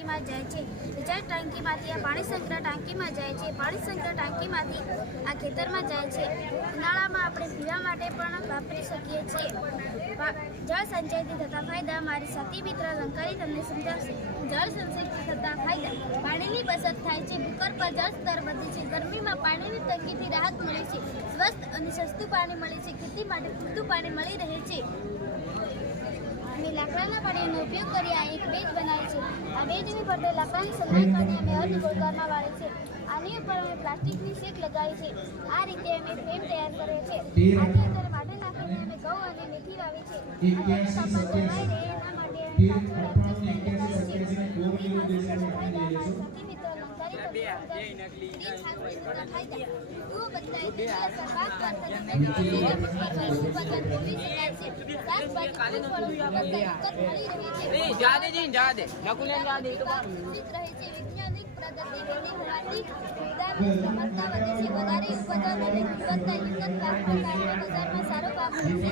ટાંકીમાં જાય છે। રિચાર્જ ટાંકીમાંથી આ પાણી સંગ્રહ ટાંકીમાં જાય છે। પાણી સંગ્રહ ટાંકીમાંથી આ ખેતરમાં જાય છે। ઉનાળામાં આપણે પીવા માટે પણ વાપરી શકીએ છીએ। જળ સંચયથી થતા ફાયદા મારી સાથી મિત્ર લંકારી તમને સમજાવશે। જળ સંચયથી થતા ફાયદા પાણીની બચત થાય છે। ભૂગર્ભ પર જળ સ્તર વધે છે। ગરમીમાં પાણીની તંગીથી રાહત મળે છે। સ્વસ્થ અને સસ્તું પાણી મળે છે। ખેતી માટે પૂરતું પાણી મળી રહે છે। અમે લાકડાના પાણીનો ઉપયોગ કરી આ એક બેજ બનાવી છે। આ બેજની ફરતે લાકડાની સલાઈ કાઢી અમે અર્ધગોળકારમાં વાળી છે। આની ઉપર અમે પ્લાસ્ટિકની શીટ લગાવી છે। આ રીતે અમે ફ્રેમ તૈયાર કરે છે। આની અંદર માટી નાખીને અમે ઘઉં અને મેથી વાવી છે। તાપમાન જળવાઈ રહે એના માટે અમે પાછળ એડજસ્ટમેન્ટ લગાવી છે। સાથી મિત્ર લંકારી ઋતુઓ બદલાય છે વૈજ્ઞાનિક પ્રગતિ વહેલી હોવાથી સમર્થતા વધે છે। વધારે ઉપજ અને ગુણવત્તાયુક્ત પાક બજારમાં સારો ભાવ મળે છે।